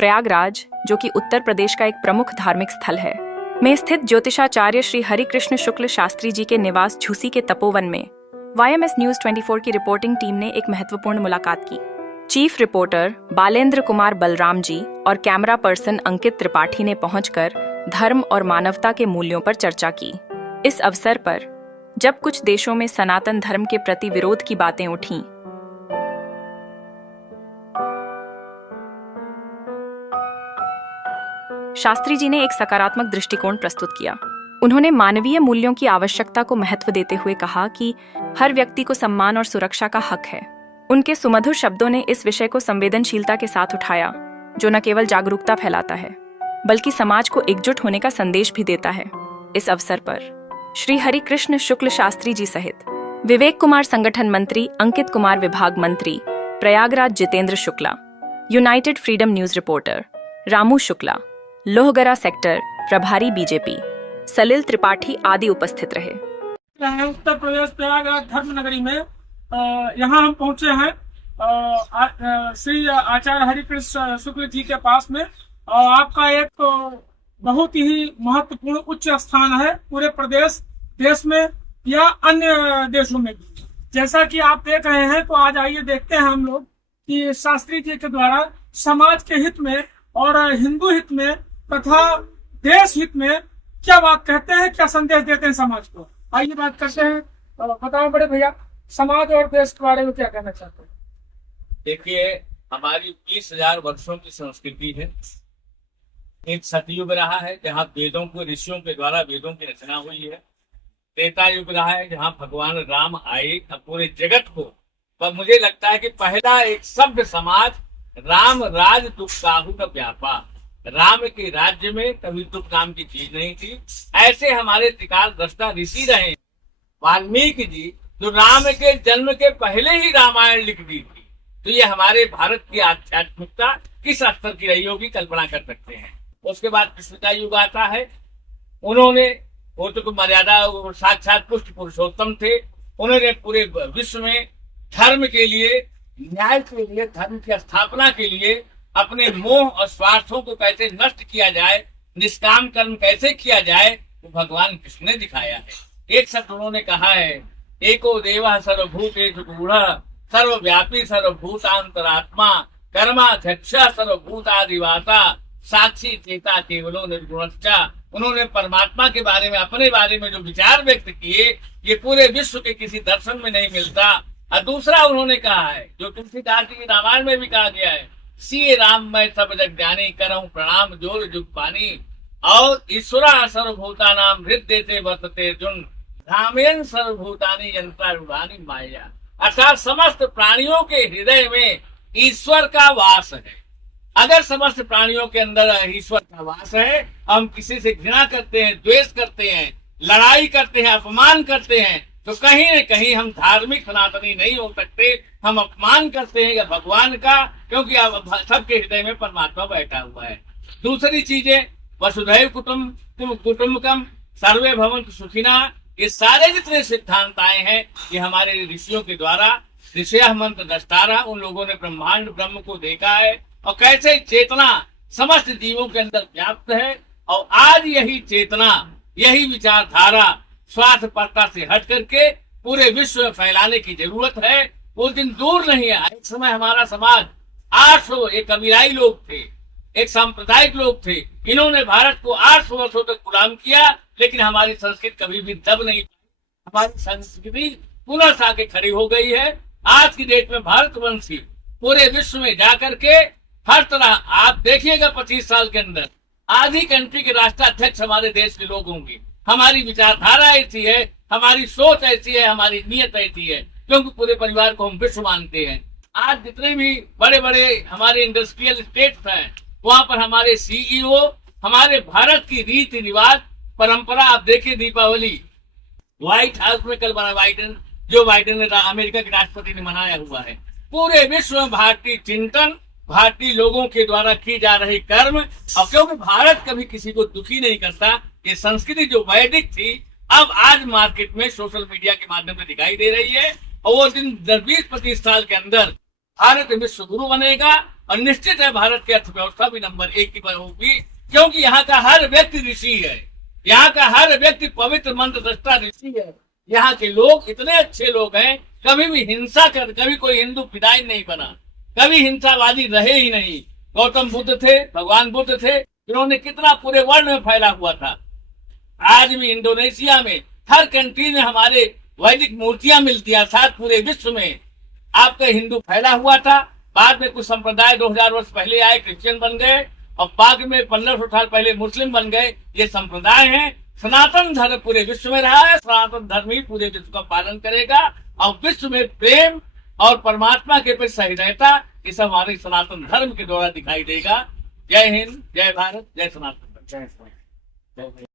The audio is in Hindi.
प्रयागराज, जो कि उत्तर प्रदेश का एक प्रमुख धार्मिक स्थल है, में स्थित ज्योतिषाचार्य श्री हरिकृष्ण शुक्ल शास्त्री जी के निवास झूसी के तपोवन में YMS न्यूज 24 की रिपोर्टिंग टीम ने एक महत्वपूर्ण मुलाकात की। चीफ रिपोर्टर बालेंद्र कुमार बलराम जी और कैमरा पर्सन अंकित त्रिपाठी ने पहुंचकर धर्म और मानवता के मूल्यों पर चर्चा की। इस अवसर पर जब कुछ देशों में सनातन धर्म के प्रति विरोध की बातें उठीं, शास्त्री जी ने एक सकारात्मक दृष्टिकोण प्रस्तुत किया। उन्होंने मानवीय मूल्यों की आवश्यकता को महत्व देते हुए कहा कि हर व्यक्ति को सम्मान और सुरक्षा का हक है। उनके सुमधुर शब्दों ने इस विषय को संवेदनशीलता के साथ उठाया, जो न केवल जागरूकता फैलाता है, बल्कि समाज को एकजुट होने का संदेश भी देता है। इस अवसर पर श्री हरिकृष्ण शुक्ल शास्त्री जी सहित विवेक कुमार संगठन मंत्री, अंकित कुमार विभाग मंत्री, Prayagraj Jitendra Shukla, United Freedom News reporter Ramu Shukla, Lohgara sector प्रभारी बीजेपी सलिल त्रिपाठी आदि उपस्थित रहे। उत्तर प्रदेश प्रयागराज धर्म नगरी में यहाँ हम पहुंचे हैं श्री आचार्य हरिकृष्ण शुक्ल जी के पास में। आपका एक बहुत ही महत्वपूर्ण उच्च स्थान है पूरे प्रदेश, देश में या अन्य देशों में भी। जैसा कि आप देख रहे हैं, तो आज आइए देखते हैं हम लोग कि शास्त्री जी के द्वारा समाज के हित में और हिंदू हित में तथा देश हित में क्या बात कहते हैं, क्या संदेश देते हैं समाज को। आइए बात करते हैं। बताओ बड़े भैया, समाज और देश के बारे में क्या कहना चाहते हैं? देखिए, हमारी 20,000 वर्षों की संस्कृति है। एक सतयुग रहा है जहाँ वेदों को ऋषियों के द्वारा वेदों की रचना हुई है। त्रेता युग रहा है जहाँ भगवान राम आए पूरे जगत को। पर मुझे लगता है कि पहला एक सभ्य समाज राम राज दुख काहू का व्यापा। राम के राज्य में कभी दुख नाम की चीज नहीं थी। ऐसे हमारे त्रिकाल दृष्टा ऋषि रहे। वाल्मीकि जी जो राम के जन्म के पहले ही रामायण लिख दी थी, तो ये हमारे भारत की आध्यात्मिकता किस स्तर की रही होगी कल्पना कर सकते हैं। उसके बाद कृष्ण का युग आता है। उन्होंने वो तो मर्यादा साक्षात पुष्ट पुरुषोत्तम थे। उन्होंने पूरे विश्व में धर्म के लिए, न्याय के लिए, धर्म की स्थापना के लिए अपने मोह और स्वार्थों को कैसे नष्ट किया जाए, निष्काम कर्म कैसे किया जाए, वो भगवान कृष्ण ने दिखाया है। एक शब्द उन्होंने कहा है, एको देवः सर्वभूतेषु गूढ़ः सर्वव्यापी सर्वभूतांतरात्मा कर्माध्यक्ष सर्वभूतादिवासा साक्षी चेता केवलो निर्गुणश्च। उन्होंने परमात्मा के बारे में, अपने बारे में जो विचार व्यक्त किए, ये पूरे विश्व के किसी दर्शन में नहीं मिलता। और दूसरा उन्होंने कहा है, जो तुलसीदास जी के रामायण में भी कहा गया है, सी राम मैं सब जग ज्ञानी करऊं प्रणाम जोर जुग पानी। और ईश्वरा सर्वभूता नाम हृदय वर्तते जुन रामेन सर्वभूतानि यंत्रा रूढ़ानी माया। अर्थात समस्त प्राणियों के हृदय में ईश्वर का वास है। अगर समस्त प्राणियों के अंदर ईश्वर का वास है, हम किसी से घृणा करते हैं, द्वेष करते हैं, लड़ाई करते हैं, अपमान करते हैं, तो कहीं न कहीं हम धार्मिक सनातनी नहीं हो सकते। हम अपमान करते हैं भगवान का, क्योंकि अब सबके हृदय में परमात्मा बैठा हुआ है। दूसरी चीजें, वसुधैव कुटुंबकम सर्वे भवन्तु सुखिना, ये सारे जितने सिद्धांत आए हैं, ये हमारे ऋषियों के द्वारा, ऋषयः मंत्र दष्टारा, उन लोगों ने ब्रह्मांड ब्रह्म को देखा है और कैसे चेतना समस्त जीवों के अंदर व्याप्त है। और आज यही चेतना, यही विचारधारा स्वार्थपरता से हट करके पूरे विश्व में फैलाने की जरूरत है। वो दिन दूर नहीं है। एक समय हमारा समाज 800 एक कबीलाई लोग थे, एक सांप्रदायिक लोग थे। इन्होंने भारत को 800 वर्षों तक गुलाम किया, लेकिन हमारी संस्कृति कभी भी दब नहीं पाई। हमारी संस्कृति पुनः सा के खड़ी हो गई है। आज की डेट में भारतवंशी पूरे विश्व में जाकर के हर तरह आप देखिएगा 25 साल के अंदर आधी कंट्री के राष्ट्राध्यक्ष हमारे देश के लोग होंगे। हमारी विचारधारा ऐसी है, हमारी सोच ऐसी है, हमारी नीयत ऐसी है, क्योंकि पूरे परिवार को हम विश्व मानते हैं। आज जितने भी बड़े बड़े हमारे इंडस्ट्रियल स्टेट्स हैं, वहां पर हमारे CEO हमारे भारत की रीति रिवाज परंपरा, आप देखिए दीपावली व्हाइट हाउस में कल बना, जो बाइडेन ने अमेरिका के राष्ट्रपति ने मनाया हुआ है। पूरे विश्व में भारतीय चिंतन, भारतीय लोगों के द्वारा की जा रही कर्म, और क्योंकि भारत कभी किसी को दुखी नहीं करता, ये संस्कृति जो वैदिक थी अब आज मार्केट में सोशल मीडिया के माध्यम से दिखाई दे रही है। और वो दिन 10-20-25 साल के अंदर भारत विश्व गुरु बनेगा और निश्चित है भारत की अर्थव्यवस्था भी नंबर 1 की होगी, क्योंकि यहाँ का हर व्यक्ति ऋषि है, यहाँ का हर व्यक्ति पवित्र मंत्र दृष्टा ऋषि है। यहाँ के लोग इतने अच्छे लोग हैं, कभी भी हिंसा कर, कभी कोई हिंदू फिदाइन नहीं बना, कभी हिंसावादी रहे ही नहीं। गौतम बुद्ध थे, भगवान बुद्ध थे, इन्होंने कितना पूरे वर्ल्ड में फैला हुआ था। आज भी इंडोनेशिया में हर कंट्री में हमारे वैदिक मूर्तियां मिलती हैं, साथ पूरे विश्व में आपका हिंदू फैला हुआ था। बाद में कुछ संप्रदाय 2000 वर्ष पहले आए, क्रिश्चियन बन गए, और बाद में 1500 साल पहले मुस्लिम बन गए। ये संप्रदाय हैं। सनातन धर्म पूरे विश्व में रहा है, सनातन धर्म ही पूरे विश्व का पालन करेगा, और विश्व में प्रेम और परमात्मा के प्रति सहिष्णुता, ये सब हमारे सनातन धर्म के द्वारा दिखाई देगा। जय हिंद, जय भारत, जय सनातन।